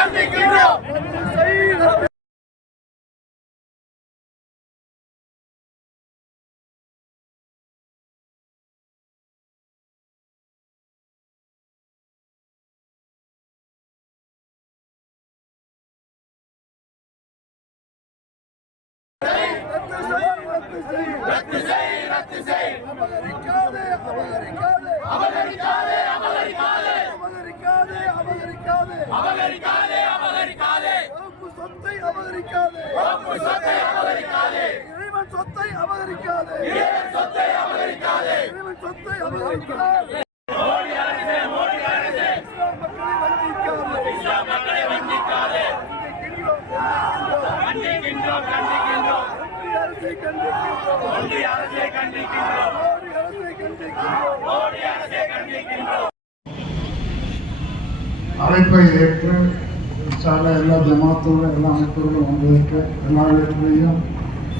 Let the same, let the same. I'm a அபகரிக்காதே. இறைவன் சொத்தை அபகரிக்காதே. சொத்தை அபகரிக்காதே. இறைவன் சொத்தை அபகரிக்காதே. மோடி அரசை கண்டிக்கின்றோம் மோடி அழைப்பை ஏற்று சால எல்லா ஜமாத்தோடும் எல்லா அமைப்புகளும் வந்ததுக்கு எல்லா இடத்துலையும்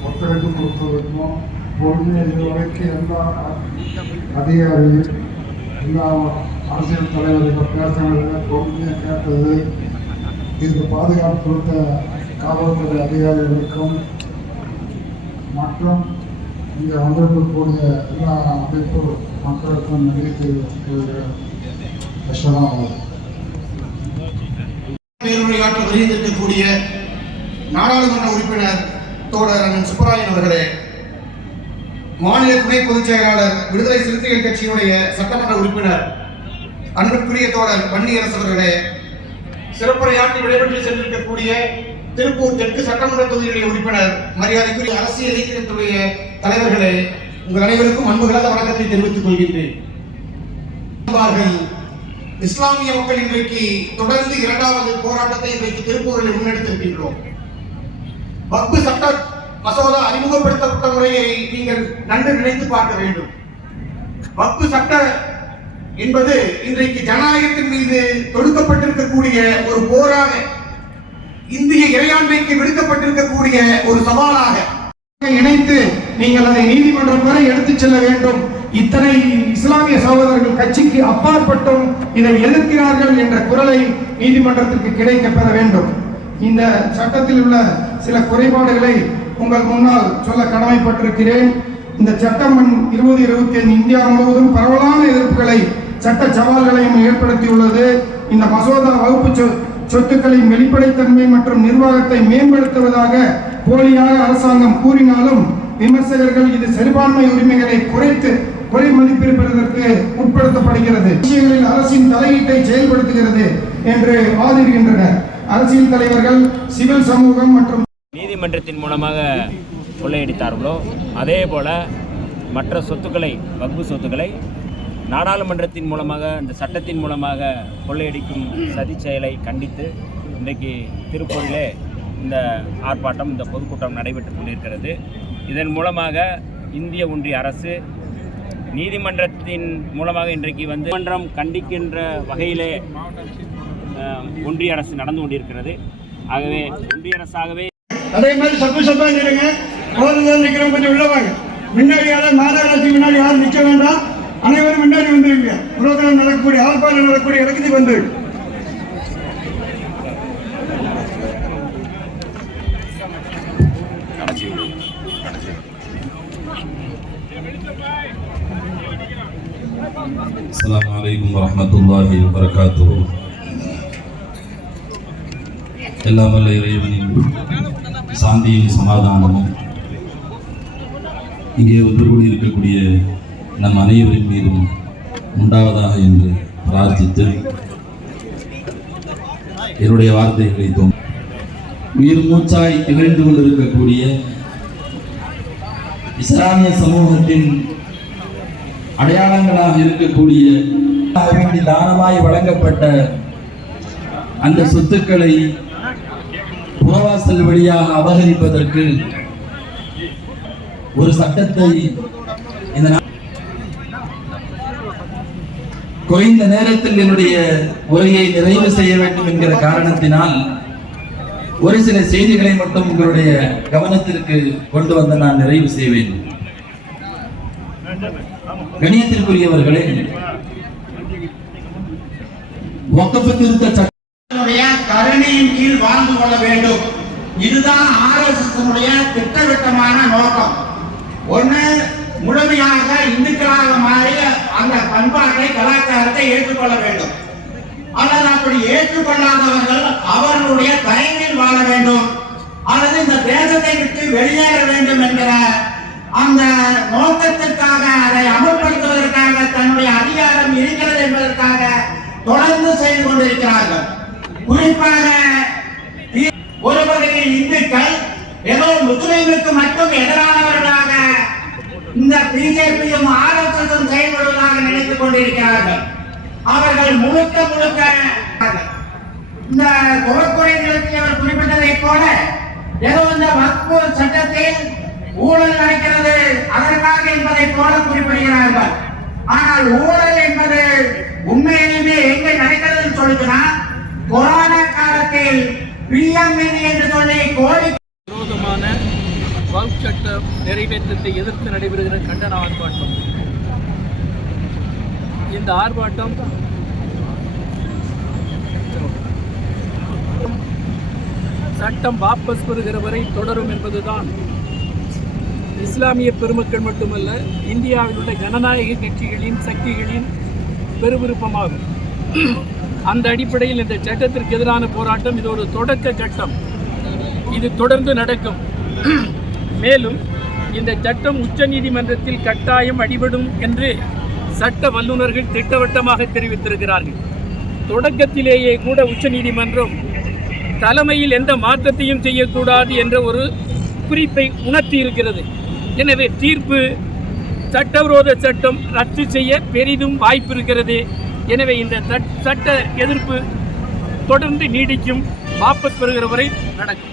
ஒத்துழைப்பு கொடுத்ததுக்கும் பொறுமையை இதுவரைக்கும் எல்லா அதிகாரிகள் எல்லா அரசியல் தலைவர்கள் பேசினது பொறுமையாக கேட்டது இதுக்கு பாதுகாப்பு கொடுத்த காவல்துறை அதிகாரிகளுக்கும் மற்றும் இங்கே வந்திருக்கக்கூடிய எல்லா அமைப்பு மக்களுக்கும் நன்றி தெரிவித்துக் கஷ்டமாக பேருரையாற்ற வருகின்றிருக்கக்கூடிய நாடாளுமன்ற உறுப்பினர் தோழர் அண்ணன் சுப்பராயன் அவர்களே மாநில துணை பொதுச் செயலாளர் விடுதலை சிறுத்தைகள் கட்சியினுடைய சட்டமன்ற உறுப்பினர் அன்புக்குரிய தோழர் வன்னியரசு அவர்களே சிறப்புரையாற்றி விடைபெற்று சென்றிருக்கக்கூடிய திருப்பூர் தெற்கு சட்டமன்ற தொகுதியுடைய உறுப்பினர் மரியாதைக்குரிய அரசியல் இயக்கத்துடைய தலைவர்களே உங்கள் அனைவருக்கும் அன்பு கலந்த வணக்கத்தை தெரிவித்துக் கொள்கின்றேன். இஸ்லாமிய மக்கள் இன்றைக்கு தொடர்ந்து இரண்டாவது போராட்டத்தை இன்றைக்கு திருப்பூரில் முன்னெடுத்திருக்கின்றோம். வக்பு சட்ட மசோதா அறிமுகப்படுத்தப்பட்ட முறையை நீங்கள் நன்கு நினைத்து பார்க்க வேண்டும். வக்பு சட்ட என்பது இன்றைக்கு ஜனநாயகத்தின் மீது தொடுக்கப்பட்டிருக்கக்கூடிய ஒரு போராக இந்திய இறையாண்மைக்கு விடுக்கப்பட்டிருக்கக்கூடிய ஒரு சவாலாக இணைத்து நீங்கள் அதை நீதிமன்றம் வரை எடுத்துச் செல்ல வேண்டும். இத்தனை இஸ்லாமிய சகோதரர்கள் கட்சிக்கு அப்பாற்பட்டும் இதை எதிர்க்கிறார்கள் என்ற குரலை நீதிமன்றத்திற்கு கிடைக்க பெற வேண்டும். இந்த சட்டத்தில் உள்ள சில குறைபாடுகளை உங்கள் முன்னால் சொல்ல கடமைப்பட்டிருக்கிறேன். இந்த சட்டம் இருபது இருபத்தி ஐந்து இந்தியா முழுவதும் பரவலான எதிர்ப்புகளை சட்ட சவால்களையும் ஏற்படுத்தியுள்ளது. இந்த மசோதா வகுப்பு சொ- சொத்துக்களின் வெளிப்படைத்தன்மை மற்றும் நிர்வாகத்தை மேம்படுத்துவதாக போலியாக அரசாங்கம் கூறினாலும் விமர்சகர்கள் இது சிறுபான்மை உரிமைகளை குறைத்து குறை உட்படுத்தப்படுகிறது. விஷயங்களில் அரசின் தலையீட்டை செயல்படுத்துகிறது என்று வாதிடுகின்றனர். அரசியல் தலைவர்கள் சிவில் சமூகம் மற்றும் நீதிமன்றத்தின் மூலமாக கொள்ளையடித்தார்களோ அதே போல மற்ற சொத்துக்களை வகுப்பு சொத்துக்களை நாடாளுமன்றத்தின் மூலமாக இந்த சட்டத்தின் மூலமாக கொள்ளையடிக்கும் சதி செயலை கண்டித்து இன்றைக்கு திருப்பூரிலே இந்த ஆர்ப்பாட்டம் இந்த பொதுக்கூட்டம் நடைபெற்று கொண்டிருக்கிறது. இதன் மூலமாக இந்திய ஒன்றிய அரசு நீதிமன்றத்தின் மூலமாக இன்றைக்கு வந்து மன்றம் கண்டிக்கின்ற வகையிலே ஒன்றிய அரசு நடந்து கொண்டிருக்கிறது. ஆகவே ஒன்றிய அரசாகவே அதே மாதிரி சப்பு சப்பா நில்லுங்க. போதுங்க நிக்கிறவங்க கொஞ்சம் உள்ளவாங்க முன்னாடி யாரும் மாநகராட்சி முன்னாடி யாரும் நிற்க வேண்டாம். அனைவரும் முன்னாடி வந்துருங்க. புரோகிராம் நடக்கக்கூடிய ஆர்ப்பாட்டம் நடக்கக்கூடிய இடத்துக்கு வந்து السلام عليكم ورحمة الله وبركاته எல்லாம் வல்ல இறைவனின் சாந்தியும் சமாதானமும் இங்கே ஒன்று கூடி இருக்கக்கூடிய நம் அனைவரின் மீதும் உண்டாவதாக என்று பிரார்த்தித்து என்னுடைய வார்த்தைகளை தோம் உயிர் மூச்சாய் திகழ்ந்து கொண்டிருக்கக்கூடிய இஸ்லாமிய சமூகத்தின் அடையாளங்களாக இருக்கக்கூடிய தானமாய் வழங்கப்பட்ட அந்த சொத்துக்களை புறவாசல் வழியாக அபகரிப்பதற்கு ஒரு சட்டத்தை இந்த குறைந்த நேரத்தில் என்னுடைய உரையை நிறைவு செய்ய வேண்டும் என்கிற காரணத்தினால் ஒரு சில செய்திகளை மட்டும் உங்களுடைய கவனத்திற்கு கொண்டு வந்து நான் நிறைவு செய்வேன். கணியத்திற்குரியவர்களே வக்கப்பு திருத்த சட்டத்தினுடைய கருணையின் கீழ் வாழ்ந்து கொள்ள வேண்டும். இதுதான் ஆர்எஸ்எஸ் திட்டவட்டமான நோக்கம். ஒண்ணு முழுமையாக இந்துக்களாக மாறி அந்த பண்பாட்டை கலாச்சாரத்தை ஏற்றுக்கொள்ள வேண்டும். அல்லது அப்படி ஏற்றுக்கொள்ளாதவர்கள் அவர்களுடைய தயங்கில் வாழ வேண்டும். அல்லது இந்த தேசத்தை விட்டு வெளியேற வேண்டும் என்கிற அந்த நோக்கத்திற்காக அதை அமல்படுத்துவதற்காக தன்னுடைய அதிகாரம் இருக்கிறது என்பதற்காக தொடர்ந்து செய்து கொண்டிருக்கிறார்கள். குறிப்பாக ஒரு பகுதியில் இந்துக்கள் ஏதோ முஸ்லீமுக்கு மட்டும் எதிரானவர்களாக இந்த பிஜேபியும் ஆர்எஸ்எஸும் செயல்படுவதாக நினைத்துக் கொண்டிருக்கிறார்கள். அவர்கள் முழுக்க முழுக்க இந்த குறக்குறை நிலத்தில் அவர் குறிப்பிட்டதை போல ஏதோ இந்த வக்பு சட்டத்தில் ஊழல் நடக்கிறது. அதற்காக என்பதை போல குறிப்பிடுகிறார்கள். ஆனால் ஊழல் என்பது உண்மையிலுமே எங்க நடக்கிறது சொல்லிச்சுன்னா கொரோனா காலத்தில் பிஎம் என்று சொல்லி கோடி விரோதமான வகுப்பு சட்ட நிறைவேற்றத்தை எதிர்த்து நடைபெறுகிற கண்டன ஆர்ப்பாட்டம். இந்த ஆர்ப்பாட்டம் சட்டம் வாபஸ் பெறுகிற வரை தொடரும் என்பதுதான் இஸ்லாமிய பெருமக்கள் மட்டுமல்ல இந்தியாவில் உள்ள ஜனநாயக கட்சிகளின் சக்திகளின் பெருவிருப்பமாகும். அந்த அடிப்படையில் இந்த சட்டத்திற்கு எதிரான போராட்டம் இது ஒரு தொடக்க கட்டம். இது தொடர்ந்து நடக்கும். மேலும் இந்த சட்டம் உச்சநீதிமன்றத்தில் கட்டாயம் அடிபடும் என்று சட்ட வல்லுநர்கள் திட்டவட்டமாக தெரிவித்திருக்கிறார்கள். தொடக்கத்திலேயே கூட உச்சநீதிமன்றம் தலைமையில் எந்த மாற்றத்தையும் செய்யக்கூடாது என்ற ஒரு குறிப்பை உணர்த்தி இருக்கிறது எனவே தீர்ப்பு சட்டவிரோத சட்டம் ரத்து செய்ய பெரிதும் வாய்ப்பு இருக்கிறது. எனவே இந்த சட்- சட்ட எதிர்ப்பு தொடர்ந்து நீடிக்கும். வாபஸ் பெறுகிற வரை நடக்கும்.